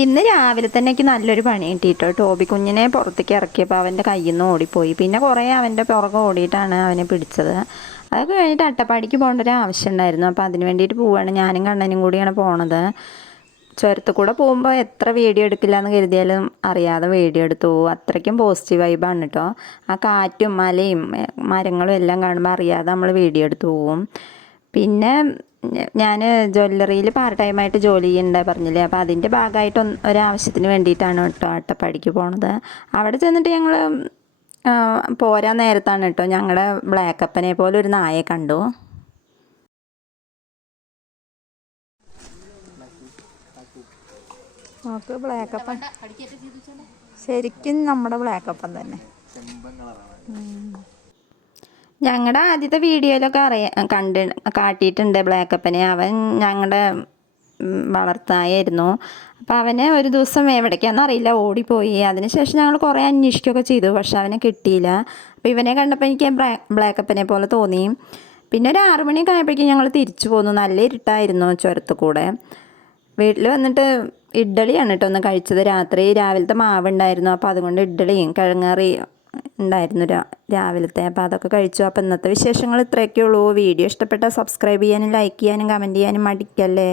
ഇന്ന് രാവിലെ തന്നെ എനിക്ക് നല്ലൊരു പണി കിട്ടിയിട്ടോ. ടോബി കുഞ്ഞിനെ പുറത്തേക്ക് ഇറക്കിയപ്പോൾ അവൻ്റെ കയ്യിൽ നിന്ന് ഓടിപ്പോയി. പിന്നെ കുറേ അവൻ്റെ പുറകെ ഓടിയിട്ടാണ് അവനെ പിടിച്ചത്. അതൊക്കെ കഴിഞ്ഞിട്ട് അട്ടപ്പാടിക്ക് പോകേണ്ട ഒരു ആവശ്യം ഉണ്ടായിരുന്നു. അപ്പോൾ അതിന് വേണ്ടിയിട്ട് പോവുകയാണ്. ഞാനും കണ്ണനും കൂടിയാണ് പോണത്. ചുരത്തിൽ കൂടെ പോകുമ്പോൾ എത്ര വീഡിയോ എടുക്കില്ല എന്ന് കരുതിയാലും അറിയാതെ വീഡിയോ എടുത്തു പോകും. അത്രയ്ക്കും പോസിറ്റീവ് വൈബാണ് കേട്ടോ. ആ കാറ്റും മലയും മരങ്ങളും എല്ലാം കാണുമ്പോൾ അറിയാതെ നമ്മൾ വീഡിയോ എടുത്തു പോകും. പിന്നെ ഞാൻ ജ്വല്ലറിയിൽ പാർട്ട് ടൈമായിട്ട് ജോലി ചെയ്യുന്നുണ്ട് പറഞ്ഞില്ലേ. അപ്പോൾ അതിൻ്റെ ഭാഗമായിട്ട് ഒരാവശ്യത്തിന് വേണ്ടിയിട്ടാണ് കേട്ടോ അട്ടപ്പാടിക്ക് പോണത്. അവിടെ ചെന്നിട്ട് ഞങ്ങൾ പോരാൻ നേരത്താണ് കേട്ടോ ഞങ്ങളുടെ ബ്ലാക്കപ്പനെ പോലെ ഒരു നായയെ കണ്ടു. നമുക്ക് ബ്ലാക്കപ്പൻ ശരിക്കും നമ്മുടെ ബ്ലാക്കപ്പൻ തന്നെ. ഞങ്ങളുടെ ആദ്യത്തെ വീഡിയോയിലൊക്കെ കാട്ടിയിട്ടുണ്ട് ബ്ലാക്കപ്പനെ. അവൻ ഞങ്ങളുടെ വളർത്തായിരുന്നു. അപ്പോൾ അവനെ ഒരു ദിവസം എവിടേക്കാണെന്ന് അറിയില്ല ഓടിപ്പോയി. അതിനുശേഷം ഞങ്ങൾ കുറേ അന്വേഷിക്കുകയൊക്കെ ചെയ്തു, പക്ഷെ അവനെ കിട്ടിയില്ല. അപ്പോൾ ഇവനെ കണ്ടപ്പോൾ എനിക്ക് ബ്ലാക്കപ്പനെ പോലെ തോന്നി. പിന്നെ ഒരു 6 മണിയൊക്കെ ആയപ്പോഴേക്കും ഞങ്ങൾ തിരിച്ചു പോന്നു. നല്ല ഇരുട്ടായിരുന്നു ചുരത്തിൽ കൂടെ. വീട്ടിൽ വന്നിട്ട് ഇഡ്ഡലിയാണ് കേട്ടോ ഒന്ന് കഴിച്ചത്. രാവിലത്തെ മാവ് ഉണ്ടായിരുന്നു. അപ്പോൾ അതുകൊണ്ട് ഇഡ്ഡലിയും കിഴങ്ങറിയും ഉണ്ടായിരുന്നു രാവിലത്തെ. അപ്പോൾ അതൊക്കെ കഴിച്ചു. അപ്പോൾ ഇന്നത്തെ വിശേഷങ്ങൾ ഇത്രയൊക്കെ ഉള്ളൂ. വീഡിയോ ഇഷ്ടപ്പെട്ടാൽ സബ്സ്ക്രൈബ് ചെയ്യാനും ലൈക്ക് ചെയ്യാനും കമൻറ്റ് ചെയ്യാനും മടിക്കല്ലേ.